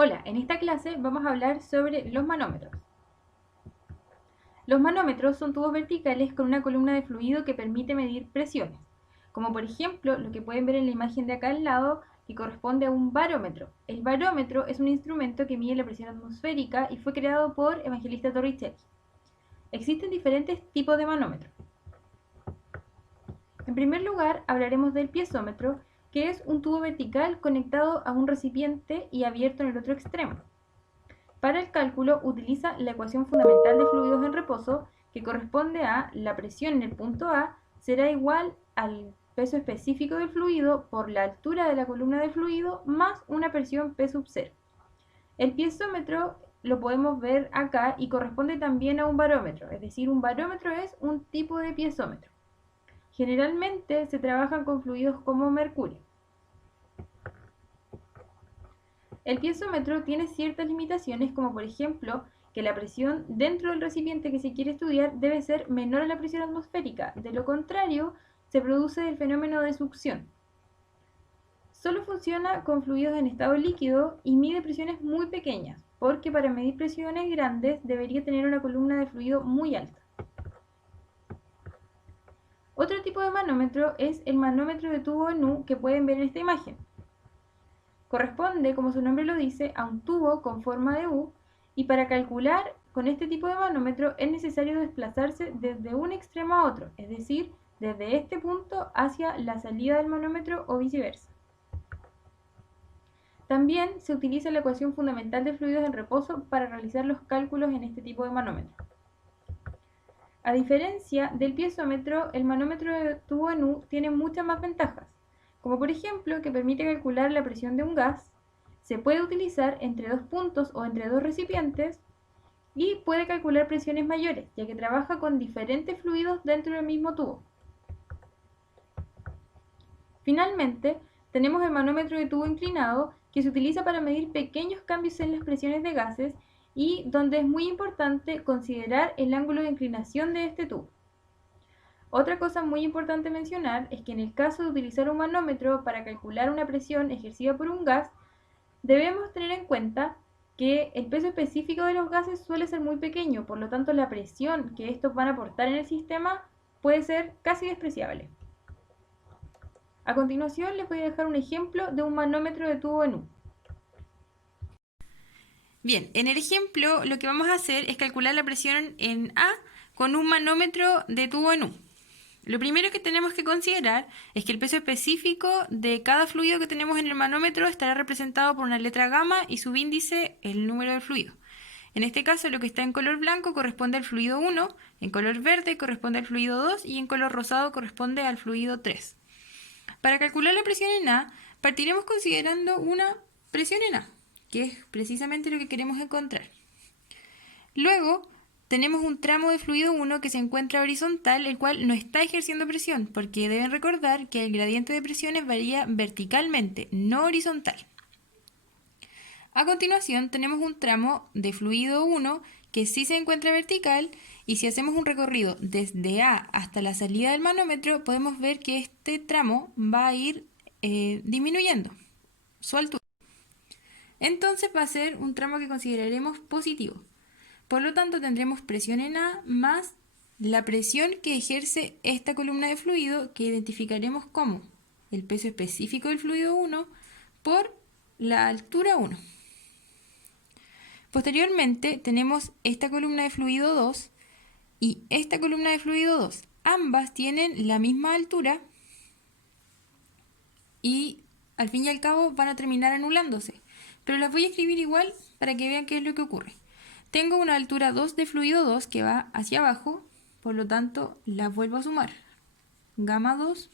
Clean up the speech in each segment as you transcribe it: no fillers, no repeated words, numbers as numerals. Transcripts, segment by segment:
Hola, en esta clase vamos a hablar sobre los manómetros. Los manómetros son tubos verticales con una columna de fluido que permite medir presiones, como por ejemplo lo que pueden ver en la imagen de acá al lado, que corresponde a un barómetro. El barómetro es un instrumento que mide la presión atmosférica y fue creado por Evangelista Torricelli. Existen diferentes tipos de manómetros. En primer lugar, hablaremos del piezómetro, que es un tubo vertical conectado a un recipiente y abierto en el otro extremo. Para el cálculo utiliza la ecuación fundamental de fluidos en reposo, que corresponde a la presión en el punto A será igual al peso específico del fluido por la altura de la columna de fluido más una presión P sub 0. El piezómetro lo podemos ver acá y corresponde también a un barómetro, es decir, un barómetro es un tipo de piezómetro. Generalmente se trabajan con fluidos como mercurio. El piezómetro tiene ciertas limitaciones, como por ejemplo que la presión dentro del recipiente que se quiere estudiar debe ser menor a la presión atmosférica, de lo contrario se produce el fenómeno de succión. Solo funciona con fluidos en estado líquido y mide presiones muy pequeñas, porque para medir presiones grandes debería tener una columna de fluido muy alta. Otro tipo de manómetro es el manómetro de tubo en U que pueden ver en esta imagen. Corresponde, como su nombre lo dice, a un tubo con forma de U, y para calcular con este tipo de manómetro es necesario desplazarse desde un extremo a otro, es decir, desde este punto hacia la salida del manómetro o viceversa. También se utiliza la ecuación fundamental de fluidos en reposo para realizar los cálculos en este tipo de manómetro. A diferencia del piezómetro, el manómetro de tubo en U tiene muchas más ventajas, como por ejemplo que permite calcular la presión de un gas, se puede utilizar entre dos puntos o entre dos recipientes y puede calcular presiones mayores, ya que trabaja con diferentes fluidos dentro del mismo tubo. Finalmente, tenemos el manómetro de tubo inclinado, que se utiliza para medir pequeños cambios en las presiones de gases y donde es muy importante considerar el ángulo de inclinación de este tubo. Otra cosa muy importante mencionar es que en el caso de utilizar un manómetro para calcular una presión ejercida por un gas, debemos tener en cuenta que el peso específico de los gases suele ser muy pequeño, por lo tanto la presión que estos van a aportar en el sistema puede ser casi despreciable. A continuación les voy a dejar un ejemplo de un manómetro de tubo en U. Bien, en el ejemplo lo que vamos a hacer es calcular la presión en A con un manómetro de tubo en U. Lo primero que tenemos que considerar es que el peso específico de cada fluido que tenemos en el manómetro estará representado por una letra gamma y subíndice el número del fluido. En este caso, lo que está en color blanco corresponde al fluido 1, en color verde corresponde al fluido 2 y en color rosado corresponde al fluido 3. Para calcular la presión en A, partiremos considerando una presión en A, que es precisamente lo que queremos encontrar. Luego, tenemos un tramo de fluido 1 que se encuentra horizontal, el cual no está ejerciendo presión, porque deben recordar que el gradiente de presiones varía verticalmente, no horizontal. A continuación, tenemos un tramo de fluido 1 que sí se encuentra vertical, y si hacemos un recorrido desde A hasta la salida del manómetro, podemos ver que este tramo va a ir disminuyendo su altura. Entonces va a ser un tramo que consideraremos positivo. Por lo tanto, tendremos presión en A más la presión que ejerce esta columna de fluido, que identificaremos como el peso específico del fluido 1 por la altura 1. Posteriormente tenemos esta columna de fluido 2 y esta columna de fluido 2. Ambas tienen la misma altura y al fin y al cabo van a terminar anulándose. Pero las voy a escribir igual para que vean qué es lo que ocurre. Tengo una altura 2 de fluido 2 que va hacia abajo, por lo tanto las vuelvo a sumar. Gamma 2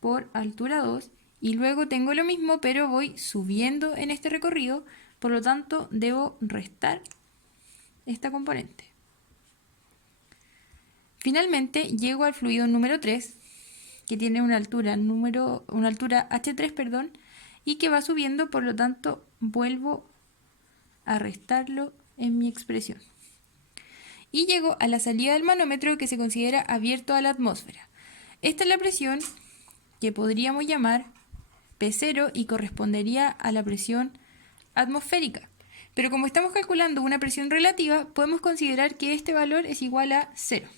por altura 2, y luego tengo lo mismo pero voy subiendo en este recorrido, por lo tanto debo restar esta componente. Finalmente llego al fluido número 3, que tiene una altura H3, perdón, y que va subiendo, por lo tanto vuelvo a restarlo en mi expresión. Y llego a la salida del manómetro, que se considera abierto a la atmósfera. Esta es la presión que podríamos llamar P0 y correspondería a la presión atmosférica. Pero como estamos calculando una presión relativa, podemos considerar que este valor es igual a 0.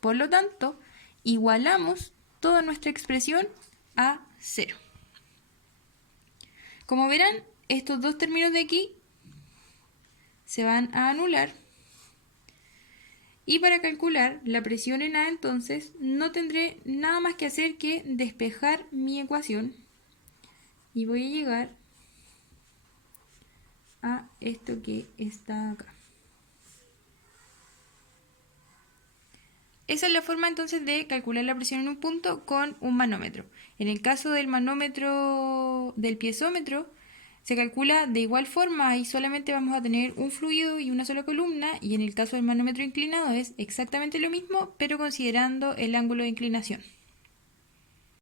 Por lo tanto, igualamos toda nuestra expresión a 0. Como verán, estos dos términos de aquí se van a anular. Y para calcular la presión en A, entonces, no tendré nada más que hacer que despejar mi ecuación. Y voy a llegar a esto que está acá. Esa es la forma entonces de calcular la presión en un punto con un manómetro. En el caso del manómetro del piezómetro, se calcula de igual forma, ahí solamente vamos a tener un fluido y una sola columna, y en el caso del manómetro inclinado es exactamente lo mismo, pero considerando el ángulo de inclinación.